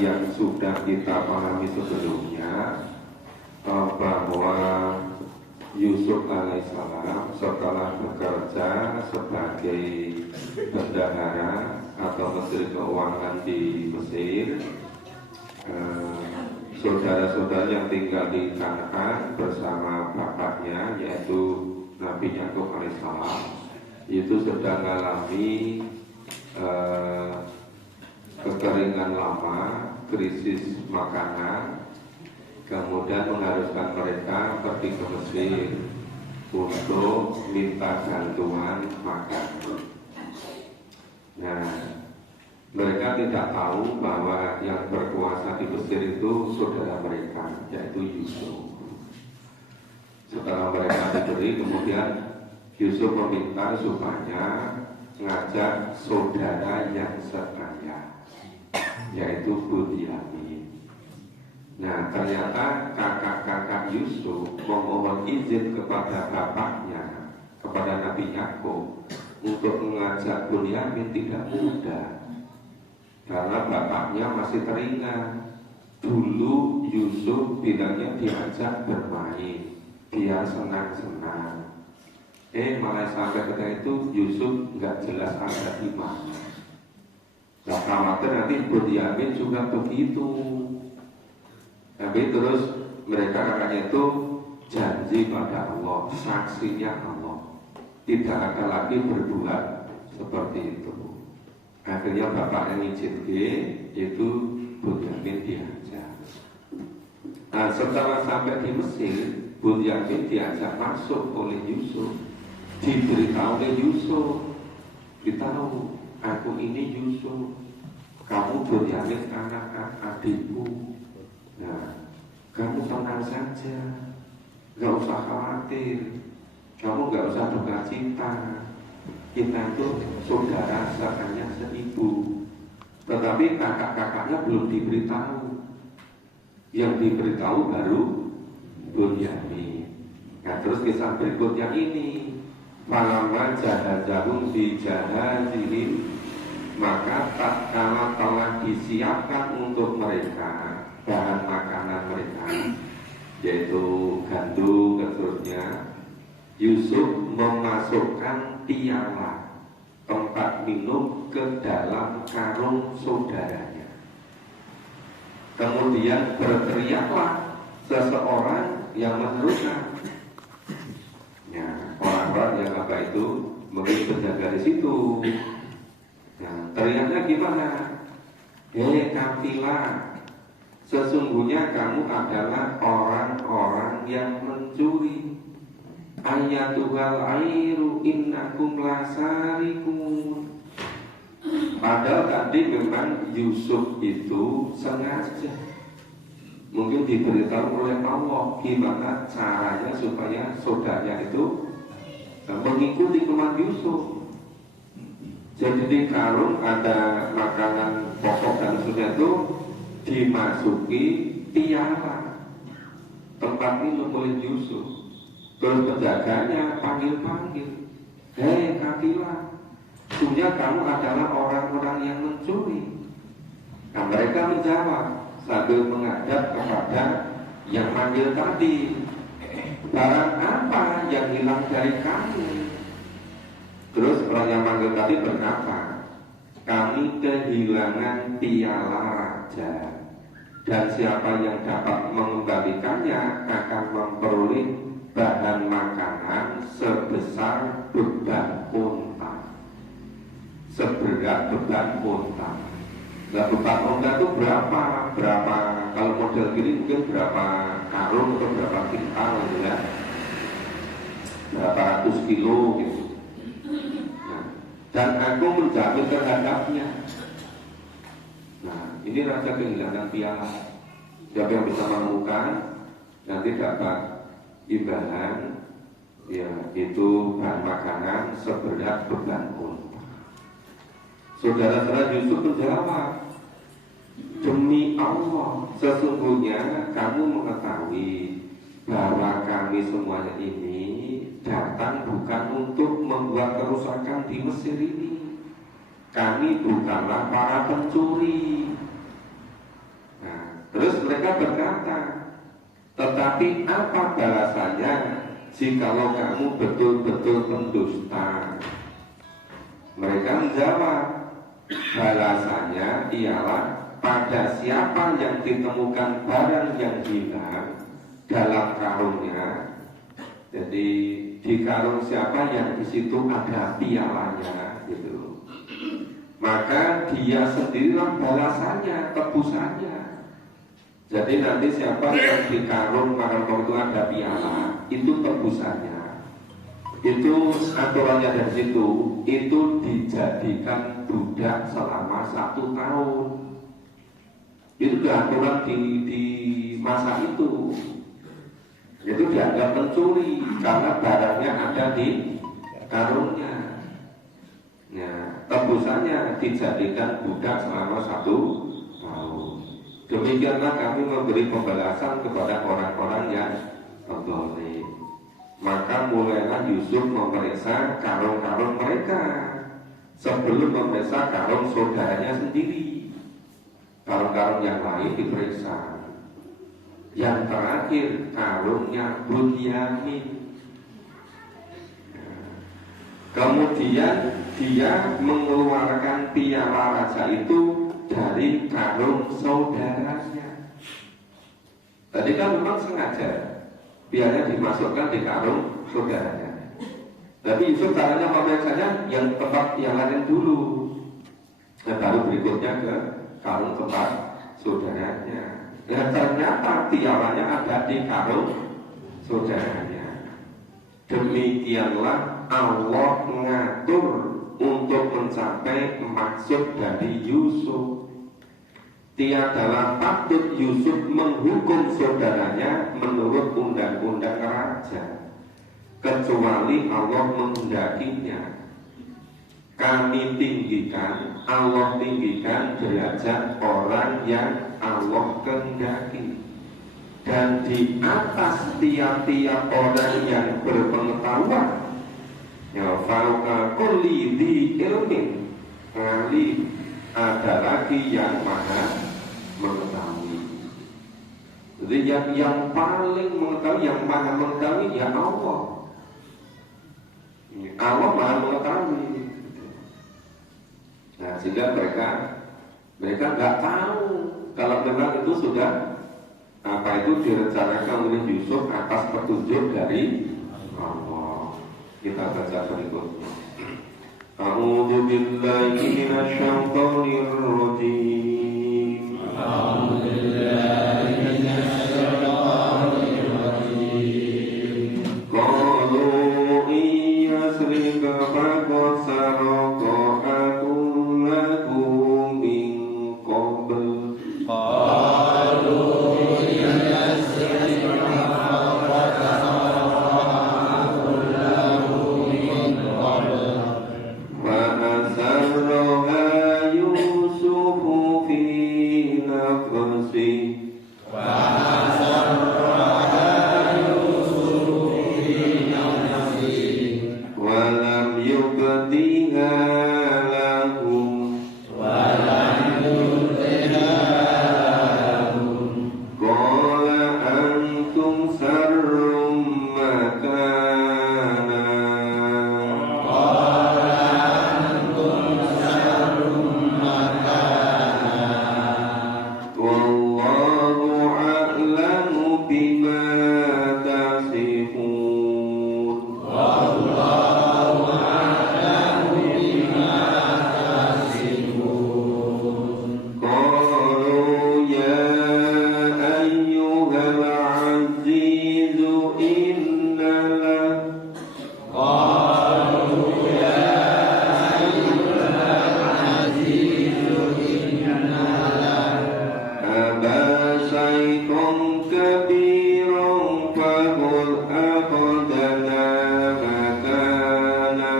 yang sudah kita pahami sebelumnya, bahwa Yusuf alaihissalam setelah bekerja sebagai bendahara atau menteri keuangan di Mesir, saudara-saudara yang tinggal di Kanaan bersama bapaknya yaitu Nabi Yakub alaihissalam itu sedang mengalami kekeringan lama, krisis makanan. Kemudian mengharuskan mereka pergi ke Mesir untuk minta bantuan makan. Nah, mereka tidak tahu bahwa yang berkuasa di Mesir itu saudara mereka, yaitu Yusuf. Setelah mereka diberi, kemudian Yusuf meminta supaya ngajak saudara yang sekaya, yaitu Bunyamin. Nah, ternyata kakak-kakak Yusuf memohon izin kepada bapaknya, kepada Nabi Yakub, untuk mengajak Bunyamin tidak mudah, karena bapaknya masih teringat dulu Yusuf bilangnya diajak bermain, dia senang-senang. Malah sampai ketika itu Yusuf nggak jelas ada di mana. Nah, khawatir nanti Bunyamin juga begitu. Tapi terus mereka kakaknya itu janji pada Allah, saksinya Allah, tidak akan lagi berbuat seperti itu. Akhirnya bapaknya ngizinkan, itu Bunyamin diajak. Nah, setelah sampai di Mesir, Bunyamin diajak masuk oleh Yusuf. Diberitahu oleh Yusuf, ditahu, aku ini Yusuf, kamu Bunyamin anak adikku. Nah, kamu tenang saja, gak usah khawatir, kamu gak usah duka cita. Kita itu saudara sekalian seibu. Tetapi kakak-kakaknya belum diberitahu. Yang diberitahu baru Bunyamin. Nah, terus kisah berikutnya ini, falamma jahazahum bi jahazihim, maka tatkala telah disiapkan untuk mereka bahan makanan mereka, yaitu gandum dan seterusnya, Yusuf memasukkan piala tempat minum ke dalam karung saudaranya. Kemudian berteriaklah seseorang yang menyerukan. Ya, orang-orang yang apa itu mungkin berjaga di situ. Nah, teriaknya gimana? Hei kafilah, sesungguhnya kamu adalah orang-orang yang mencuri. Ayatuhal airu innakum lasarikun. Padahal tadi memang Yusuf itu sengaja, mungkin diberitahu oleh Allah gimana caranya supaya saudaranya itu mengikuti kemauan Yusuf. Jadi di karung ada makanan pokok dan seterusnya itu dimasuki piala tempat minum oleh Yusuf. Terus penjaganya panggil-panggil, hei kafilah, sesungguhnya kamu adalah orang-orang yang mencuri. Nah, mereka menjawab sambil menghadap kepada yang manggil tadi, barang apa yang hilang dari kamu? Terus orang yang manggil tadi berkata, kami kehilangan piala raja, dan siapa yang dapat mengembalikannya akan memperoleh bahan makanan sebesar beban unta, seberat beban unta. Nah, beban unta itu berapa? Kalau model gini mungkin berapa karung atau berapa kintal ya? Berapa ratus kilo gitu. Nah, dan aku menjamin terhadapnya. Nah, ini raja kehilangan piala. Siapa yang bisa menemukan nanti dapat imbalan, ya itu bahan makanan seberat beban unta. Saudara-saudara Yusuf menjawab, demi Allah, sesungguhnya kamu mengetahui bahwa kami semuanya ini datang bukan untuk membuat kerusakan di Mesir ini. Kami bukanlah para pencuri. Terus mereka berkata, tetapi apa balasannya jikalau kamu betul-betul pendusta? Mereka menjawab, balasannya ialah pada siapa yang ditemukan barang yang hilang dalam karungnya. Jadi di karung siapa yang di situ ada pialanya, gitu. Maka dia sendirilah balasannya, tebusannya. Jadi nanti siapa yang di karung mangkok itu ada piala, itu tebusannya. Itu aturannya dari situ. Itu dijadikan budak selama 1 tahun. Itu sudah aturan di masa itu. Itu dianggap mencuri karena barangnya ada di karungnya. Ya, tebusannya dijadikan budak selama 1 tahun. Demikianlah kami memberi pembalasan kepada orang-orang yang berdolim. Maka mulailah Yusuf memeriksa karung-karung mereka sebelum memeriksa karung saudaranya sendiri. Karung-karung yang lain diperiksa. Yang terakhir karungnya Bunyamin. Kemudian dia mengeluarkan piala raja itu dari karung saudaranya. Tadi kan memang sengaja biarnya dimasukkan di karung saudaranya. Tapi Yusuf caranya memeriksanya yang tempat yang lain dulu, dan baru berikutnya ke karung tempat saudaranya. Dan ternyata pialanya ada di karung saudaranya. Demikianlah Allah mengatur untuk mencapai maksud dari Yusuf. Tiadalah patut Yusuf menghukum saudaranya menurut undang-undang raja, kecuali Allah menghendakinya. Kami tinggikan, Allah tinggikan derajat orang yang Allah kehendaki. Dan di atas tiap-tiap orang yang berpengetahuan, ya fauqa kulli dzi ilmin alim, ada lagi yang maha mengetahui. Jadi yang paling mengetahui, yang maha mengetahui ya Allah. Allah maha mengetahui. Nah, sehingga mereka nggak tahu kalau memang itu sudah itu direncanakan oleh Yusuf atas petunjuk dari Allah. Kita baca berikutnya. A'udzu billahi minasyaitonir rajim. A'udzu billahi minasyaitonir rajim. Qalu iyasrika faqad sarqa akun lakum min qabl. Qalu iyasrika faqad sarqa akun lakum min qabl. فأسرها يوسف في نفسه ولم يبدها لهم قال أنتم شر مكانا والله أعلم بما تصفون. قالوا يا أيها العزيز إن لك أبا شيء كبير فقل أخذنا مكانا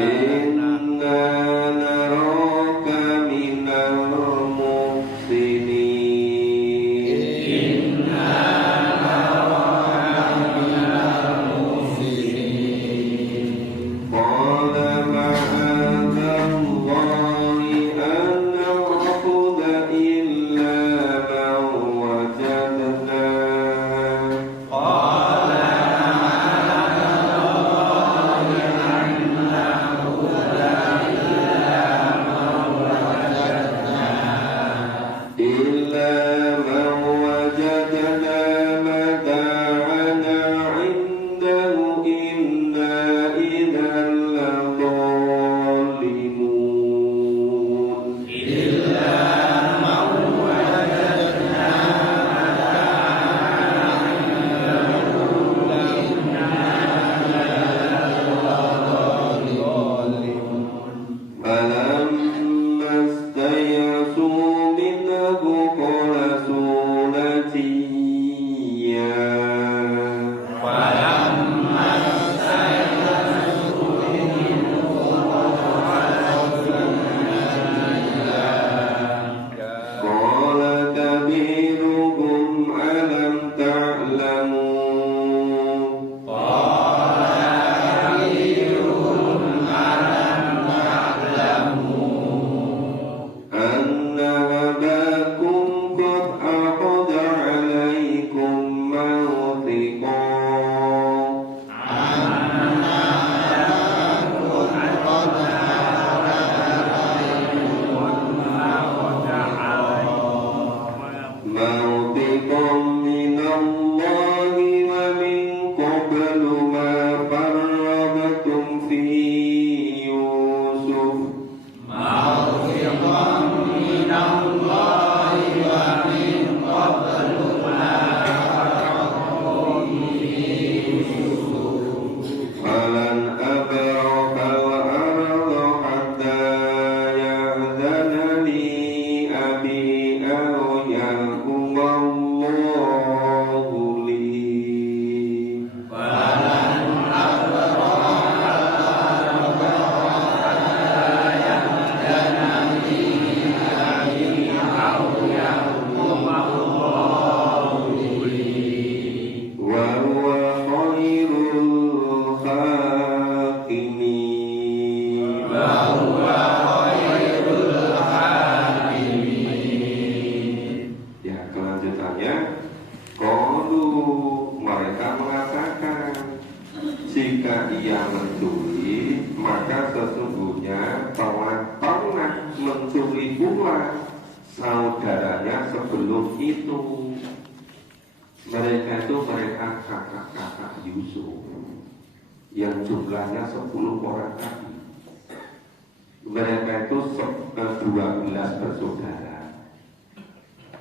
إنا نراك من mencuri pula saudaranya sebelum itu. Mereka itu kakak-kakak Yusuf yang jumlahnya 10 orang tadi. Mereka itu 12 bersaudara.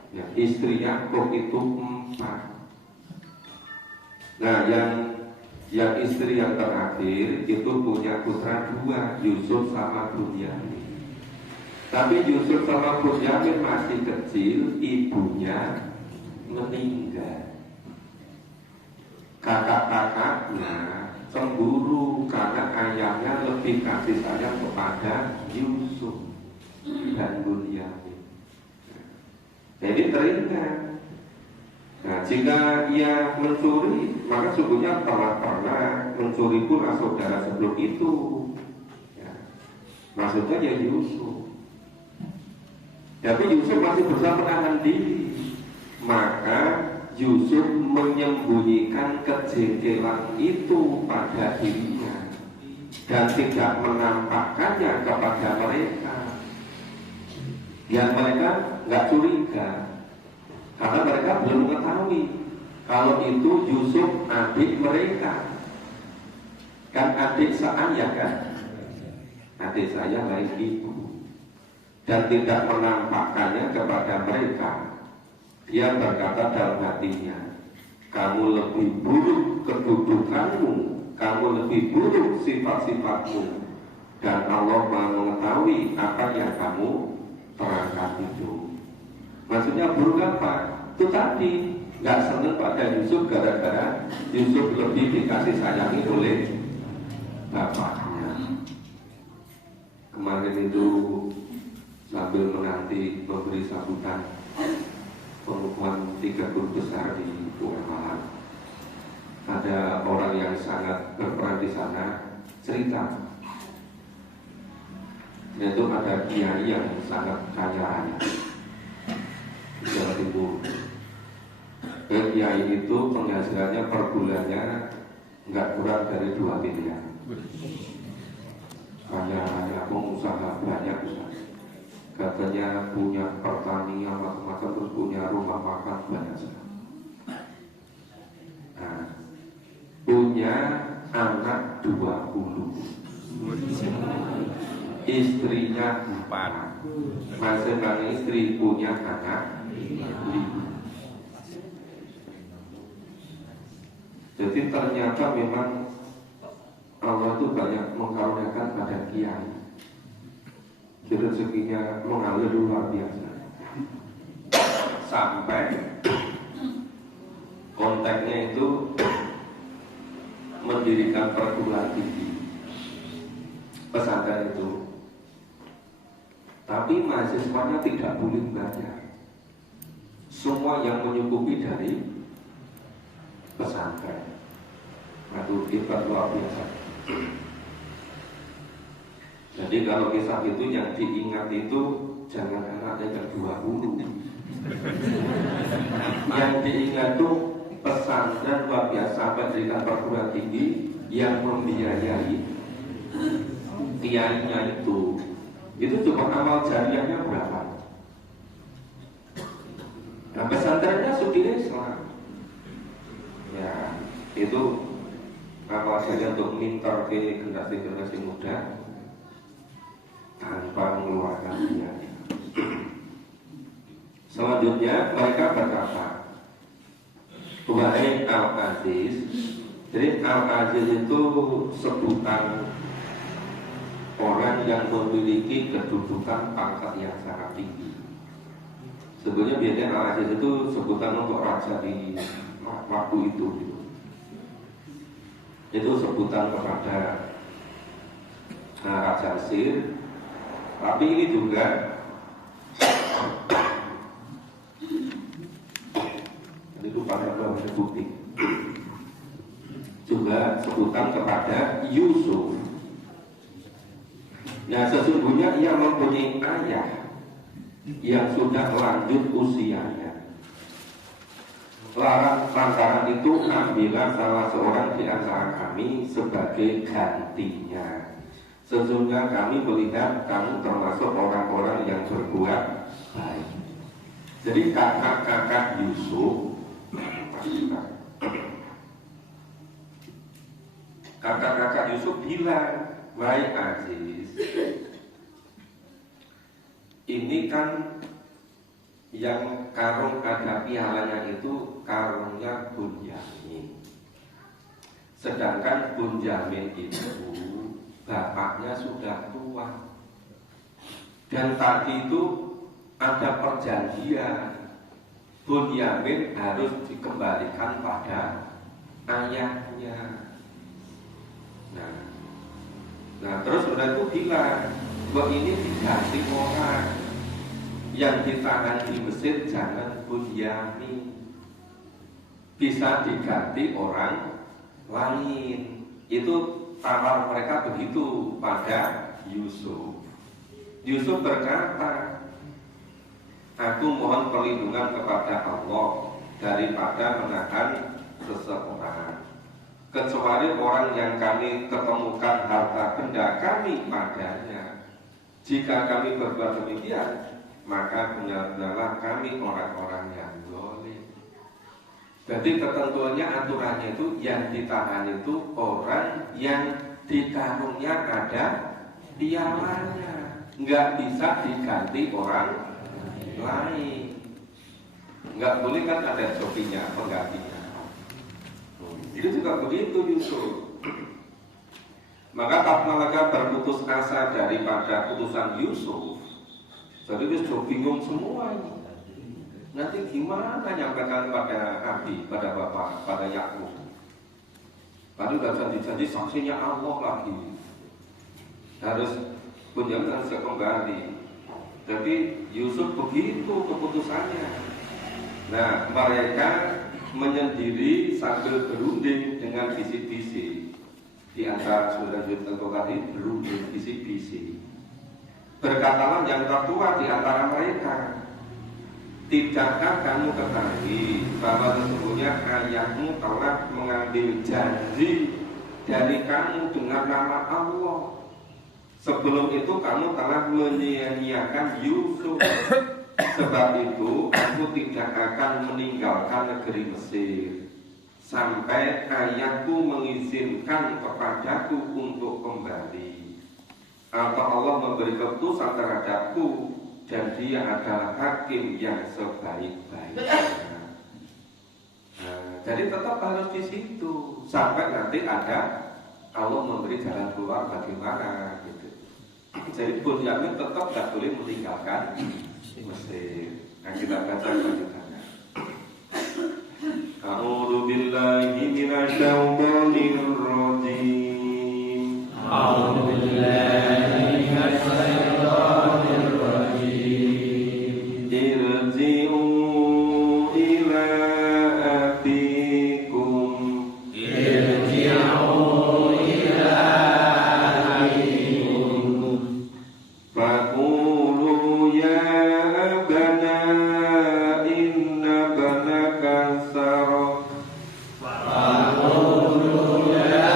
Ya, istri Yakub itu 4. Nah, yang istri yang terakhir itu punya putra 2, Yusuf sama Bunyamin. Tapi Yusuf sama Bunyamin masih kecil, ibunya meninggal. Kakak-kakaknya cemburu karena ayahnya lebih kasih sayang kepada Yusuf dan Bunyamin. Jadi teringat. Nah, jika ia mencuri, maka sungguhnya telah pernah mencuri pula saudara sebelum itu. Ya. Maksudnya ya Yusuf. Tapi Yusuf masih berusaha menahan diri. Maka Yusuf menyembunyikan kejengkelan itu pada dirinya dan tidak menampakkannya kepada mereka. Yang mereka nggak curiga karena mereka belum mengetahui kalau itu Yusuf adik mereka. Kan adik saya kan? Adik saya lain ibu. Dan tidak menampakkannya kepada mereka. Dia berkata dalam hatinya, kamu lebih buruk kedudukanmu, kamu lebih buruk sifat-sifatmu, dan Allah mengetahui apa yang kamu terangkan itu. Maksudnya buruk apa? Itu tadi nggak senang pada Yusuf gara-gara Yusuf lebih dikasih sayangi oleh bapaknya. Kemarin itu sambil menanti memberi sambutan pengukuhan 3 guru besar di Malang, ada orang yang sangat berperan di sana cerita, yaitu ada kiai yang sangat kaya raya di Jawa Timur. Kiai itu penghasilannya per bulannya nggak kurang dari 2 miliar. Kaya raya, pengusaha banyak usaha. Katanya punya pertanian macam-macam, terus punya rumah makan banyak sekali. Nah, punya anak 20, istrinya 4, masing-masing istri punya anak 5. Jadi ternyata memang Allah itu banyak mengkaruniakan pada kiai. Rezekinya mengalir luar biasa. Sampai konteksnya itu mendirikan perguruan tinggi pesantren itu. Tapi mahasiswanya tidak boleh belajar. Semua yang menyukupi dari pesantren. Aduh, hebat luar biasa. Jadi kalau kisah itu yang diingat itu jangan anaknya yang 20. Yang diingat itu pesantren luar biasa pendidikan perguruan tinggi yang membiayai kiainya itu. Itu cuma amal jariahnya berapa? Nah, pesantrennya Suki Islam. Ya, itu amal jariah untuk minter ke generasi muda tanpa mengeluarkan biaya. Selanjutnya mereka berkata, wahai Al-Aziz. Jadi Al-Aziz itu sebutan orang yang memiliki kedudukan pangkat yang sangat tinggi. Sebenarnya biasanya Al-Aziz itu sebutan untuk raja di waktu itu gitu. Itu sebutan kepada Raja Mesir. Tapi ini juga itu pada bukti juga sebutan kepada Yusuf. Nah, sesungguhnya ia mempunyai ayah yang sudah lanjut usianya. Lantaran itu ambillah salah seorang di antara kami sebagai gantinya, Sesungguhnya kami melihat kamu termasuk orang-orang yang berbuat baik. Jadi kakak-kakak Yusuf, kakak-kakak Yusuf bilang, wahai Aziz, ini kan yang karung ada pialanya itu karungnya Bunyamin. Sedangkan Bunyamin itu bapaknya sudah tua. Dan tadi itu ada perjanjian, Bunyamin harus dikembalikan pada ayahnya. Nah terus sudah itu bilang, bahwa ini diganti orang yang ditahan di Mesir, jangan Bunyamin, bisa diganti orang lain. Itu tawar mereka begitu pada Yusuf. Yusuf berkata, aku mohon perlindungan kepada Allah daripada menahan seseorang, kecuali orang yang kami ketemukan harta benda kami padanya. Jika kami berbuat demikian, maka benar-benarlah kami orang-orang yang zalim. Jadi ketentuannya, aturannya itu yang ditahan itu orang yang di karungnya ada pialanya, nggak bisa diganti orang lain. Nggak boleh kan ada jokinya, penggantinya. Itu juga begitu Yusuf. Maka tatkala berputus asa daripada putusan Yusuf, jadi dia bingung semua ini. Nanti gimana nyampaikan pada Abi, pada bapak, pada Yakub? Lalu sudah janji-janji saksinya Allah lagi. Harus Bunyamin harus kembali. Jadi Yusuf begitu keputusannya. Nah mereka menyendiri sambil berunding dengan bisik-bisik. Di antara saudara-saudara tadi berunding bisik-bisik. Berkatalah yang tertua di antara mereka, tidakkah kamu ketahui bahwa sesungguhnya ayahmu telah mengambil janji dari kamu dengan nama Allah? Sebelum itu kamu telah menyia-nyiakan Yusuf. Sebab itu aku tidak akan meninggalkan negeri Mesir sampai ayahku mengizinkan kepadaku untuk kembali, atau Allah memberi keputusan terhadapku, dan dia adalah hakim yang sebaik-baiknya. Jadi tetap harus di situ sampai nanti ada Allah memberi jalan keluar bagaimana gitu. Jadi Bunyamin tetap tidak boleh meninggalkan Mesir. Nah kita baca lanjutannya. A'udzu billahi minasyaitonir rajim. A'udzu billahi minasyaitonir rajim. Irji'u ila abikum. Irji'u ila abikum. Faqulu ya abana inna banaka saraq. Faqulu ya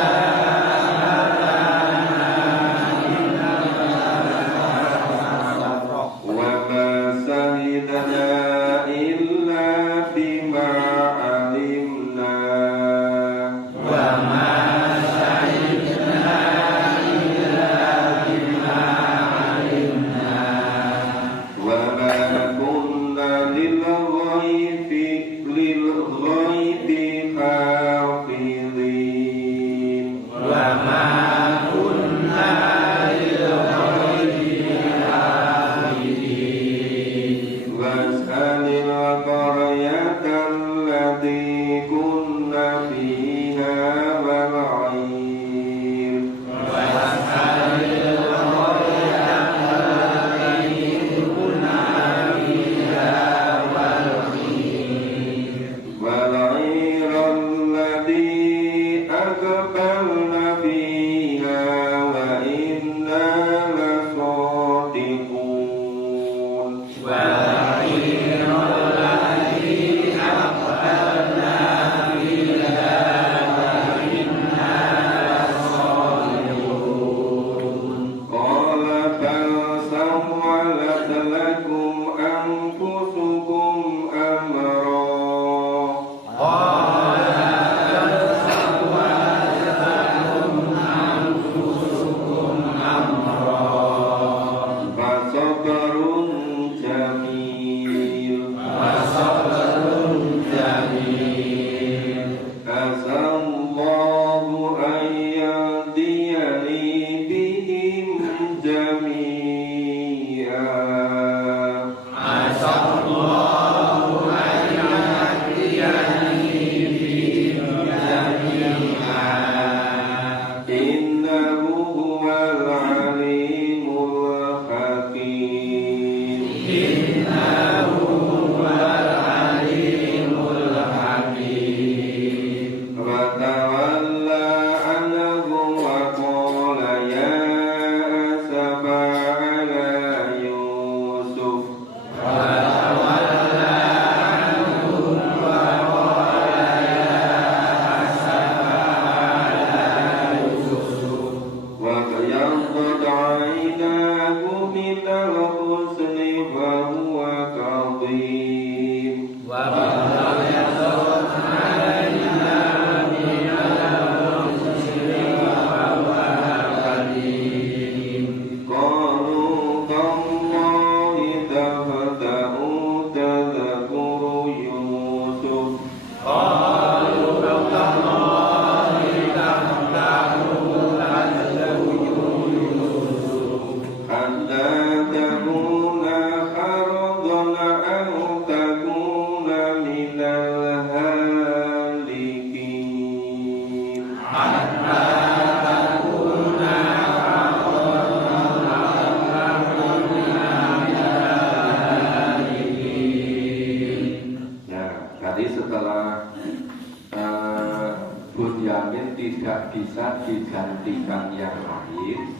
Bunyamin tidak bisa digantikan yang lain.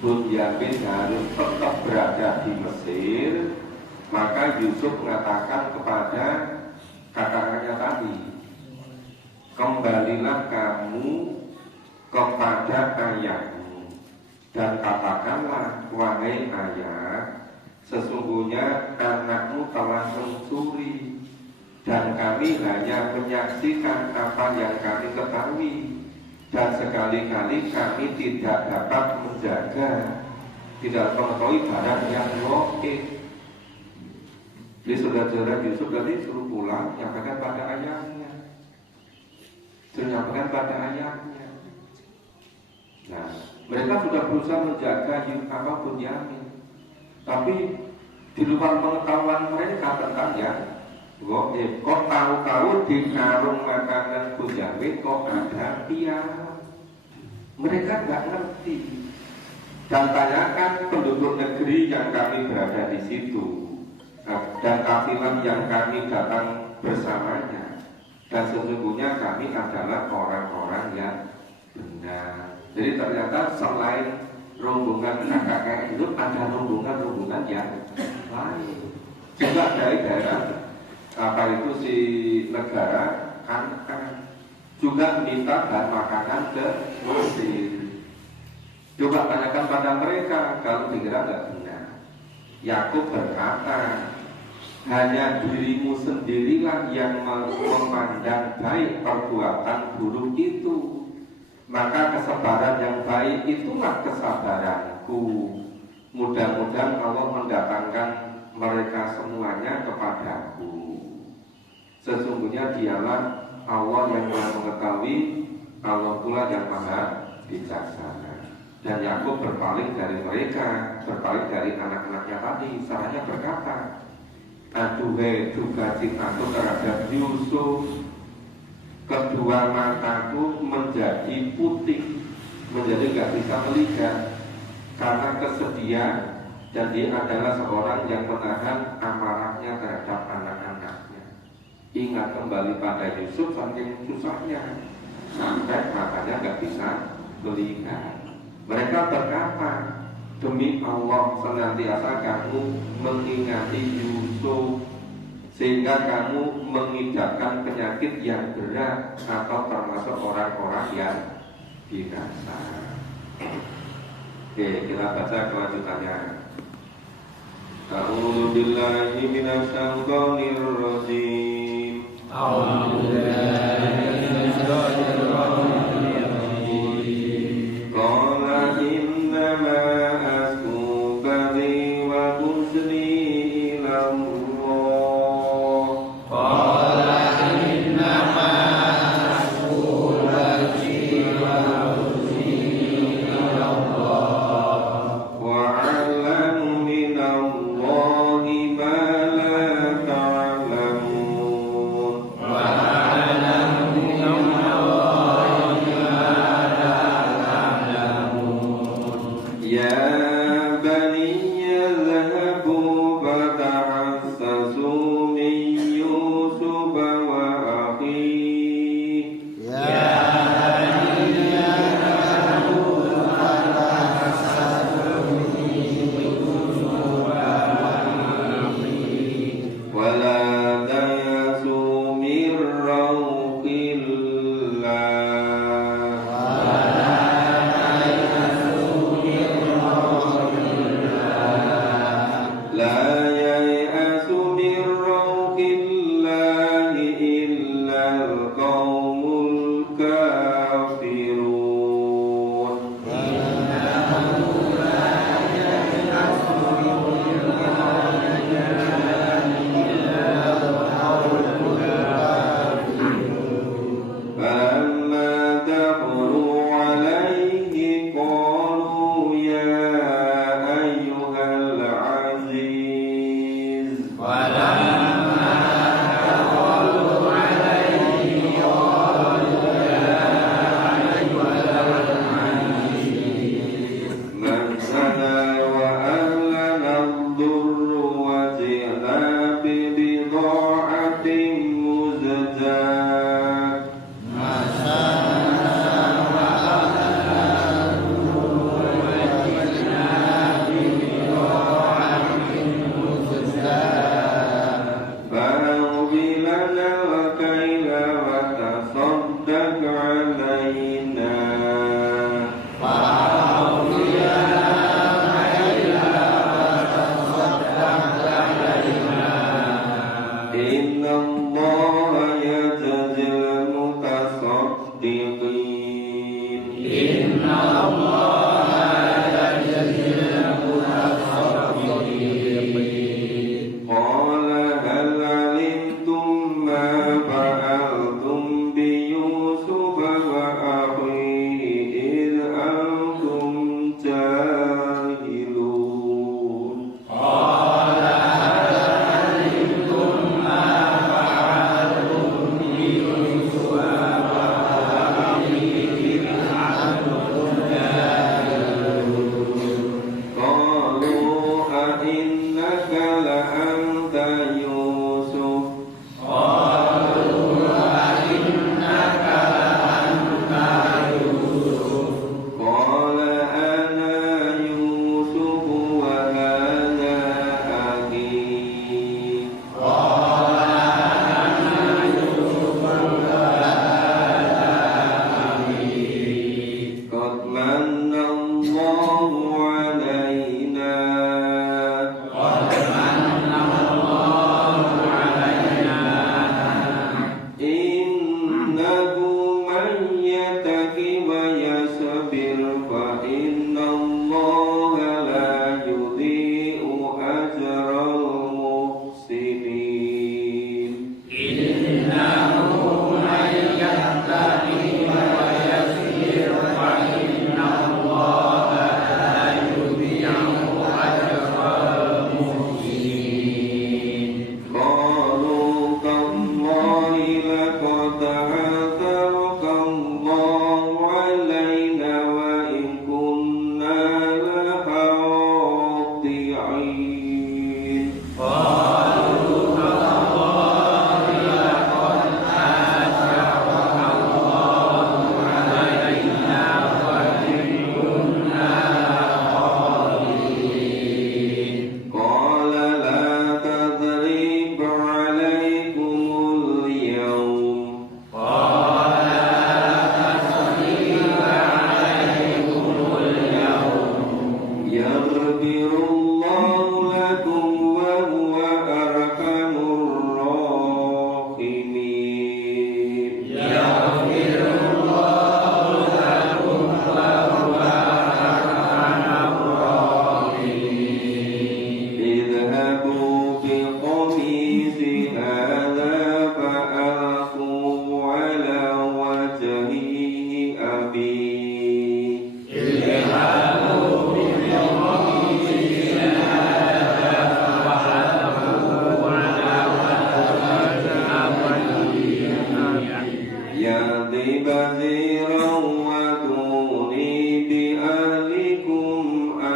Bunyamin harus tetap berada di Mesir. Maka Yusuf mengatakan kepada kakaknya tadi, kembalilah kamu kepada ayahmu dan katakanlah, wahai ayah, sesungguhnya anakmu telah mencuri dan kami hanya menyaksikan apa yang kami ketahui, dan sekali-kali kami tidak dapat menjaga, tidak mengetahui barang yang gaib. Jadi saudara-saudara Yusuf tadi suruh pulang, nyampaikan pada ayahnya, suruh nyampaikan pada ayahnya. Nah, mereka sudah berusaha menjaga Bunyamin, tapi di luar pengetahuan mereka tentang kok tahu-tahu di karung makanan Bunyamin kok ada piala. Mereka nggak ngerti. Dan tanyakan penduduk negeri yang kami berada di situ, dan kafilah yang kami datang bersamanya, dan sesungguhnya kami adalah orang-orang yang benar. Jadi ternyata selain rombongan kakak itu ada rombongan yang lain. Juga dari daerah si negara kan juga minta bahan makanan ke Mesir. Coba tanyakan pada mereka kalau dikira nggak benar. Yakub berkata, hanya dirimu sendirilah yang memandang baik perbuatan buruk itu, maka kesabaran yang baik itulah kesabaranku. Mudah-mudahan Allah mendatangkan mereka semuanya kepadaku. Sesungguhnya dialah Allah yang maha mengetahui, Allah pula yang maha bijaksana. Dan Yakub berpaling dari mereka, berpaling dari anak-anaknya tadi. Saranya berkata, aduhai duga cintaku terhadap Yusuf, kedua mataku menjadi putih, menjadi gak bisa melihat karena kesedihan, dan dia adalah seorang yang menahan amarahnya terhadap anak-anaknya. Ingat kembali pada Yusuf saking susahnya, sampai matanya gak bisa melihat. Mereka berkata, demi Allah senantiasa kamu mengingati Yusuf sehingga kamu mengidapkan penyakit yang berat atau termasuk orang-orang yang binasa. Oke, kita baca kelanjutannya. A'udzu billahi minasyaitonir rajim. A'udzu billahi minasyaitonir rajim. Qala innama asku bari wa huzni ila Allah. Qala innama asku bari wa huzni ila Allah. Wa 'alamu min Allahi ma la ta'lamun. Wa yai'asu min rauhillahi illal qaumul kafirun. Falamma daqulu alaihi qalu ya ayyuhal aziz. مسنا وأهلنا الضر وجئنا ببضاعة مزجاة فأغض لنا الكيل وتصدق علينا إن الله يجزي المتصدقين. قال هل علمتم ما فعلتم بيوسف وأخيه إذ أنتم جاهلون. قالوا أئنك لأنت يوسف. قال أنا يوسف وهذا أخي. قد من الله علينا إنه من يتق ويصبر فإن الله لا يضيع أجر المحسنين. قالوا تالله لقد آثرك الله علينا وإن كنا لخاطئين. قال لا تثريب عليكم اليوم. يغفر الله لكم وهو أرحم الراحمين. اذهبوا بقميصي هذا فألقوه على وجه أبي. يأتي بصيرا وأتوني بأهلكم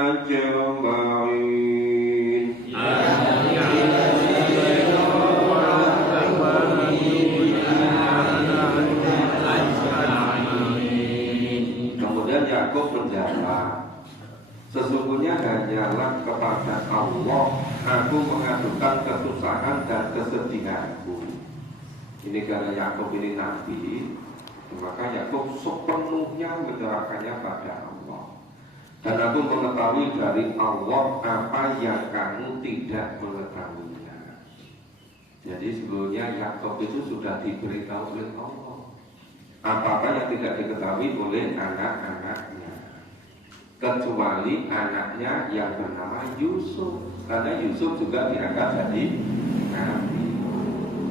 أجمعين. Kemudian Yakub menjawab, sesungguhnya hanyalah kepada Allah aku mengadukan kesusahan dan kesedihanku. Ini karena Yakub ini nabi, maka Yakub sepenuhnya menyerahkannya pada Allah. Dan aku mengetahui dari Allah apa yang kamu tidak mengetahuinya. Jadi sebelumnya Yakub itu sudah diberitahu oleh Allah apa-apa yang tidak diketahui oleh anak-anaknya, kecuali anaknya yang bernama Yusuf, karena Yusuf juga dianggap jadi nabi.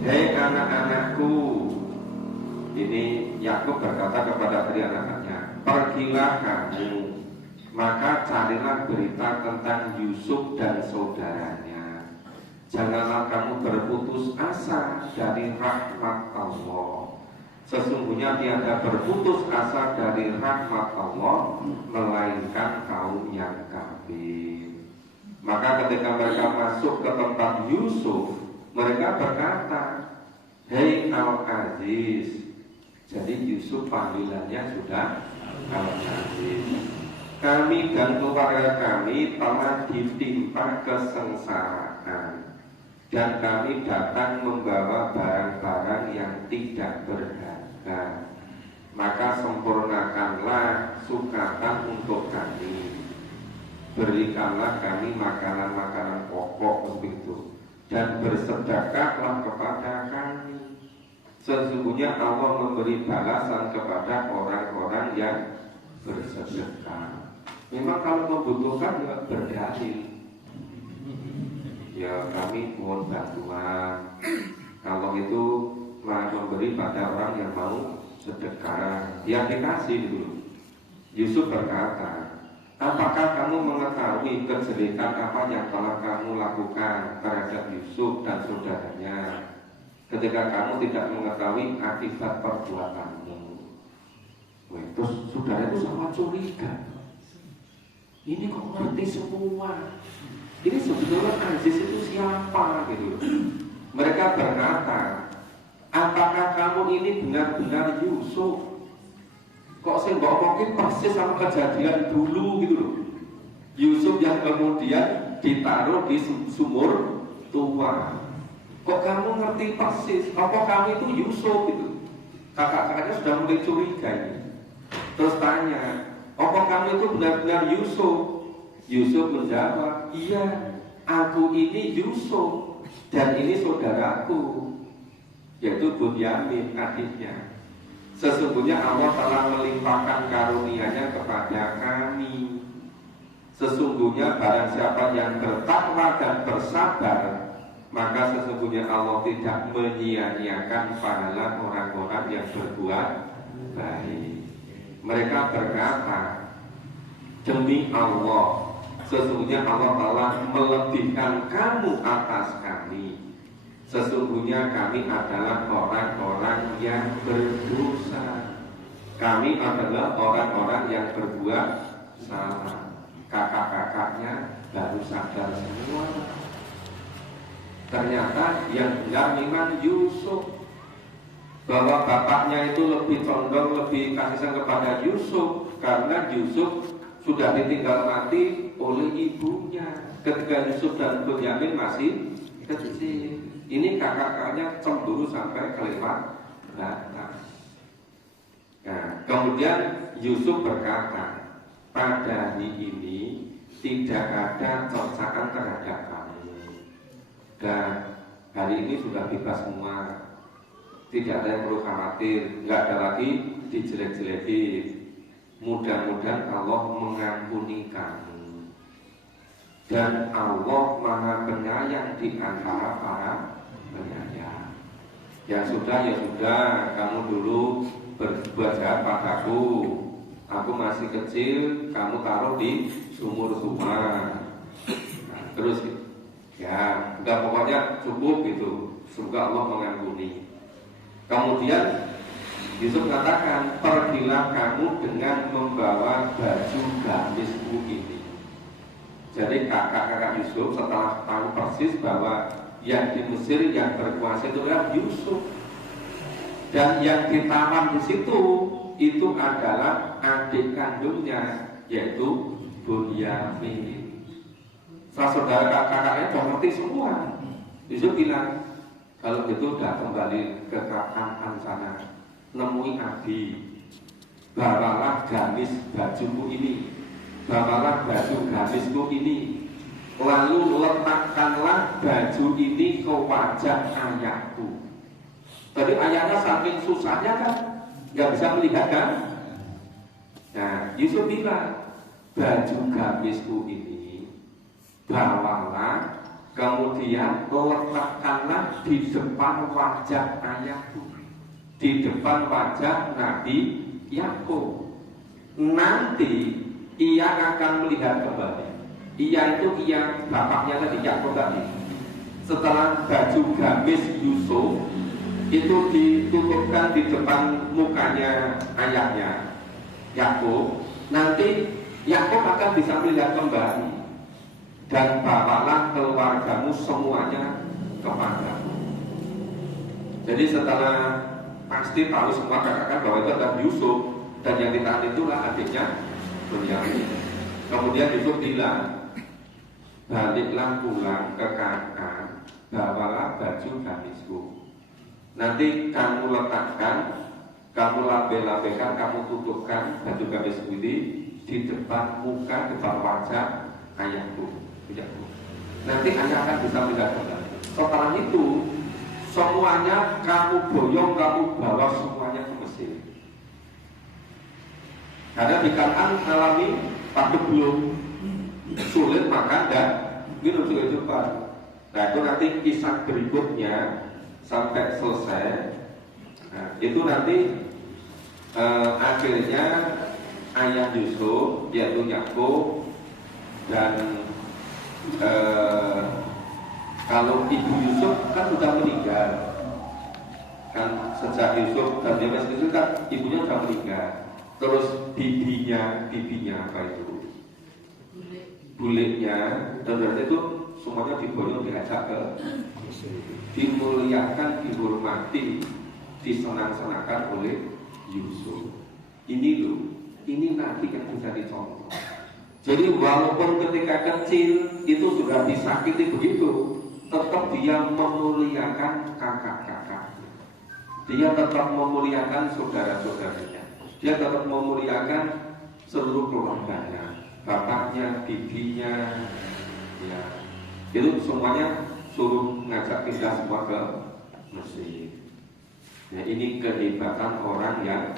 Hei anak-anakku, ini Yakub berkata kepada anak-anaknya, pergilah kamu, maka carilah berita tentang Yusuf dan saudaranya. Janganlah kamu berputus asa dari rahmat Allah. Sesungguhnya tiada berputus asa dari rahmat Allah melainkan kaum yang kafir. Maka ketika mereka masuk ke tempat Yusuf, mereka berkata, hei Al-Aziz. Jadi Yusuf panggilannya sudah Al-Aziz. Kami dan keluarga kami telah ditimpa kesengsaraan, dan kami datang membawa barang-barang yang tidak berharga. Maka sempurnakanlah sukatan untuk kami, berikanlah kami makanan-makanan pokok begitu, dan bersedekahlah kepada kami. Sesungguhnya Allah memberi balasan kepada orang-orang yang bersedekah. Memang kalau membutuhkan ya berdalil. Ya kami mohon bantuan. Kalau itu memberi pada orang yang mau sedekah, ya dikasih dulu. Yusuf berkata, apakah kamu mengetahui kejelekan apa yang telah kamu lakukan terhadap Yusuf dan saudaranya, ketika kamu tidak mengetahui akibat perbuatanmu? Terus saudara itu sama curiga. Ini kok ngerti semua? Ini sebetulnya Aziz itu siapa gitu? Mereka berkata, apakah kamu ini benar-benar Yusuf? Kok saya nggak mungkin persis sama kejadian dulu gitu loh. Yusuf yang kemudian ditaruh di sumur tua. Kok kamu ngerti persis? Apa kamu itu Yusuf gitu? Kakak-kakaknya sudah mulai curiga ini. Terus tanya, apa kamu itu benar-benar Yusuf? Yusuf menjawab, iya, aku ini Yusuf dan ini saudaraku, yaitu Bunyamin adiknya. Sesungguhnya Allah telah melimpahkan karunia-Nya kepada kami. Sesungguhnya barang siapa yang bertakwa dan bersabar, maka sesungguhnya Allah tidak menyia-nyiakan pahala orang-orang yang berbuat baik. Mereka berkata, demi Allah, sesungguhnya Allah telah melebihkan kamu atas kami. Sesungguhnya kami adalah orang-orang yang berdosa. Kami adalah orang-orang yang berbuat salah. Kakak-kakaknya baru sadar semua. Ternyata yang benar memang Yusuf, bahwa bapaknya itu lebih condong, lebih kasih sayang kepada Yusuf, karena Yusuf sudah ditinggal mati oleh ibunya ketika Yusuf dan Bunyamin masih kecil. Ini kakak-kakaknya cemburu sampai kelewat batas. Nah, kemudian Yusuf berkata, pada hari ini tidak ada cocokan terhadap kamu, dan hari ini sudah bebas semua. Tidak ada yang perlu khawatir, nggak ada lagi dijelek-jeleki. Mudah-mudahan Allah mengampuni kamu, dan Allah Maha Penyayang di antara para penyayang. Ya sudah, kamu dulu berbuat jahat padaku. Aku masih kecil, kamu taruh di sumur tua. Nah, terus ya, udah pokoknya cukup gitu. Semoga Allah mengampuni. Kemudian Yusuf katakan, pergilah kamu dengan membawa baju gamismu ini. Jadi kakak-kakak Yusuf setelah tahu persis bahwa yang di Mesir yang berkuasa itu adalah Yusuf, dan yang ditawan di situ itu adalah adik kandungnya, yaitu Bunyamin. Saudara kakak-kakaknya sudah ngerti semua. Yusuf bilang, kalau gitu udah kembali ke Kanaan sana, nemui Abi, bawalah gamis bajumu ini. bawalah baju gamisku ini, lalu letakkanlah baju ini ke wajah ayahku. Tadi ayahnya saking susahnya kan, nggak bisa melihat kan. Nah, Yusuf bilang, baju gamisku ini bawalah, kemudian letakkanlah di depan wajah ayahku, di depan wajah Nabi Yakub. Nanti ia akan melihat kembali. Ia itu ia bapaknya tadi, Yakub tadi. Setelah baju gamis Yusuf itu ditutupkan di depan mukanya ayahnya Yakub, nanti Yakub akan bisa melihat kembali. Dan bawalah keluargamu semuanya kepadamu. Jadi setelah pasti tahu semua kakak bahwa itu adalah Yusuf, dan yang ditahan itulah adiknya Bunyamin. Kemudian Yusuf bilang, baliklah pulang ke kakak, bawalah baju gamisku. Nanti kamu letakkan, kamu labe-labekan, kamu tutupkan baju gamisku ini di depan muka, depan wajah ayahku. Nanti ayah akan bisa melihat kembali. Setelah itu semuanya kamu boyong, kamu bawa semuanya ke Mesir. Karena di Kanaan alami waktu belum sulit makan dan minum kehidupan. Nah itu nanti kisah berikutnya sampai selesai. Nah, itu nanti akhirnya ayah Yusuf yaitu Yakub dan kalau ibu Yusuf kan sudah meninggal kan, sejak Yusuf dan dia masih kecil kan ibunya sudah meninggal. Terus bibinya apa itu, buliknya, dan berarti itu semuanya diboyong, diajak ke, dimuliakan, dihormati, disenang-senangkan oleh Yusuf. Ini loh, ini nanti yang bisa dicontoh. Jadi walaupun ketika kecil itu sudah disakiti begitu, tetap dia memuliakan kakak-kakak, dia tetap memuliakan saudara-saudaranya, dia tetap memuliakan seluruh keluarganya, bapaknya, bibinya, ya. Itu semuanya suruh ngajak pindah semua ke Mesir. Nah ini kehebatan orang yang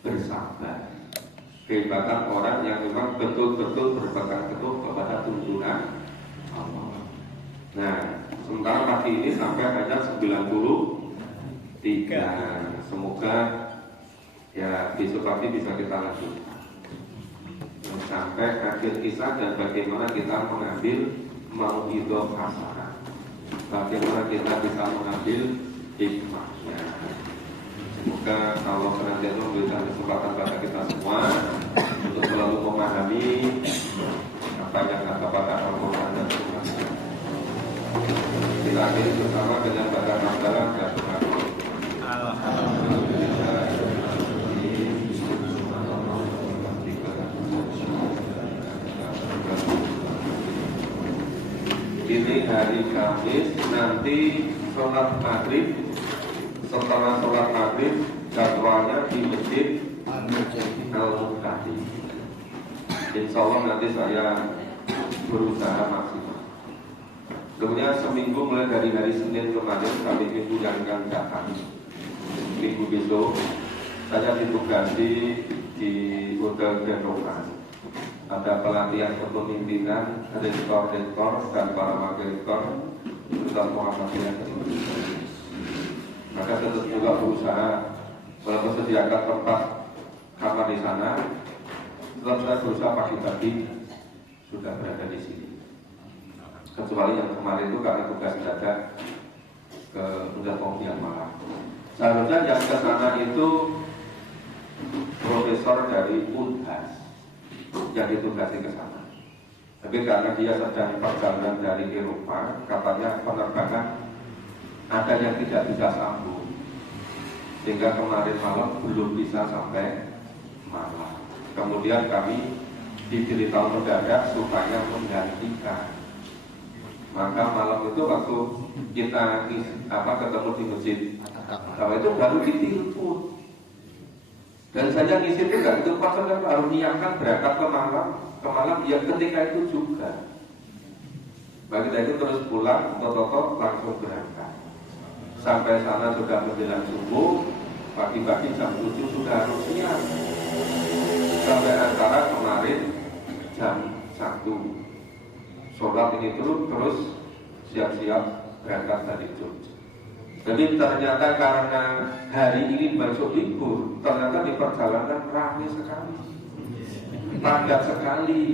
bersabar, kehebatan orang yang memang betul-betul berpegang teguh kepada tuntunan Allah. Nah, sementara pagi ini sampai hanya 93. Semoga ya besok pagi bisa kita lanjutkan sampai akhir kisah dan bagaimana kita mengambil mau'idhah hasanah, bagaimana kita bisa mengambil hikmahnya. Semoga Allah senantiasa memberikan kesempatan pada kita semua untuk selalu memahami apa yang ada pada Al-Quran dan Sunnah. Kita akhiri bersama dengan baca hamdalah dan doa. Ini hari Kamis, nanti sholat maghrib. Setelah sholat maghrib jadwalnya di Masjid Al-Muhtadi. Insya Allah nanti saya berusaha maksimal. Kemudian seminggu mulai dari hari Senin kemarin sampai minggu yang akan datang, minggu besok saya ditugasi di Hotel Genovan. Ada pelatihan kepemimpinan rektor-rektor dan para wakil rektor serta Muhammadiyah. Maka saya juga berusaha menyediakan tempat kamar di sana. Setelah saya berusaha pagi-pagi sudah berada di sini. Kecuali yang kemarin itu karena tugas mendadak ke Undangan Malang. Seharusnya yang ke sana itu profesor dari Unhas yang ditugasi ke sana. Tapi karena dia sedang perjalanan dari Eropa, katanya penerbangan ada yang tidak bisa sambung, sehingga kemarin malam belum bisa sampai malam. Kemudian kami diberitahu mendadak supaya menggantikan. Maka malam itu waktu kita ketemu di masjid, itu baru ditelepon. Dan saya ngisi itu nggak itu pas, harus niatkan berangkat ke Malang ke Malang, ya ketika itu juga. Bagi kita itu terus pulang, toto langsung berangkat. Sampai sana sudah menjelang subuh, pagi-pagi jam 7 sudah harus siap. Sampai antara kemarin jam 1 sholat ini terus siap-siap berangkat dari Jogja. Jadi ternyata karena hari ini besok libur, ternyata di perjalanan ramai sekali, padat sekali.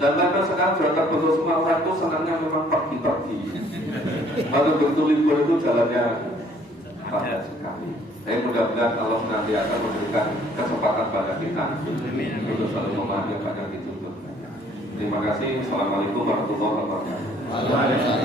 Dan mereka sekarang sudah terbentuk semua orang itu senangnya memang pergi-pergi. Betul-betul libur itu jalannya padat sekali. Saya mudah-mudahan Allah nanti akan memberikan kesempatan pada kita untuk selalu memahami apa yang dituntut. Terima kasih. Assalamualaikum warahmatullahi wabarakatuh.